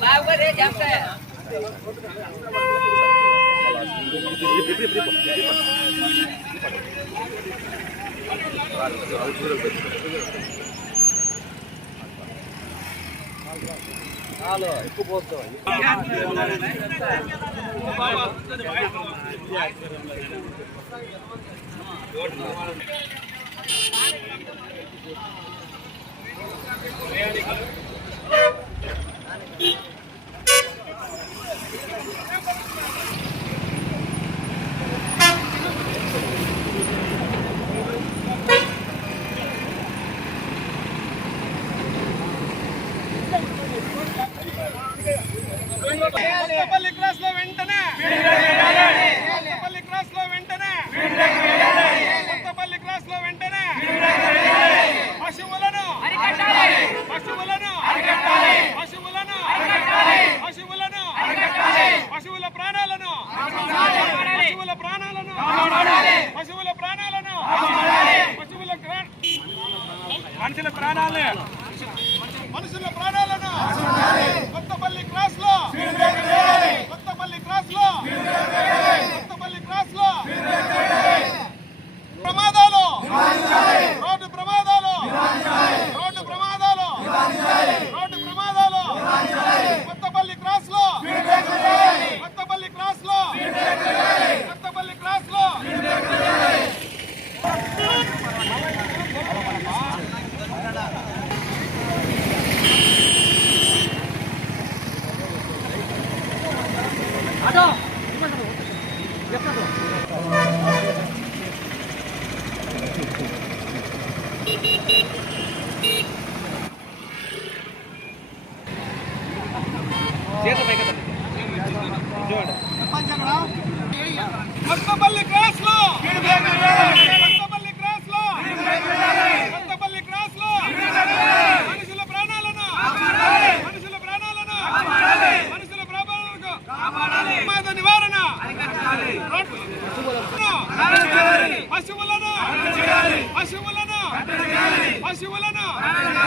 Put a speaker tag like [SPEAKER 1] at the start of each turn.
[SPEAKER 1] बाबू रे जाता है ভালো একটু বলতো Thank you. కొత్తపల్లి క్రాస్లో వెంటనే. కొత్తపల్లి క్రాస్లో వెంటనే. కొత్తపల్లి క్రాస్లో వెంటనే. పశువులను. పశువులను. పశువులను. పశువులను. పశువుల ప్రాణాలను. పశువుల ప్రాణాలను. పశువుల ప్రాణాలను. పశువుల మనుషుల ప్రాణాలే. మనుషుల ప్రాణాలను? కొత్తపల్లి క్రాస్లో? కొత్తపల్లి క్రాస్లో? కొత్తపల్లి క్రాస్లో? ప్రమాదాలు? రోడ్డు ప్రమాదాలు? రోడ్డు ప్రమాదాలు? కొత్తపల్లి క్రాస్లో కొత్తపల్లి క్రాస్లో కొత్తపల్లి క్రాస్లో మనుషుల ప్రాణాలను మనుషుల ప్రాణాలను మనుషుల ప్రాణాలకు ప్రమాద పశువులను పశువులను శివలన.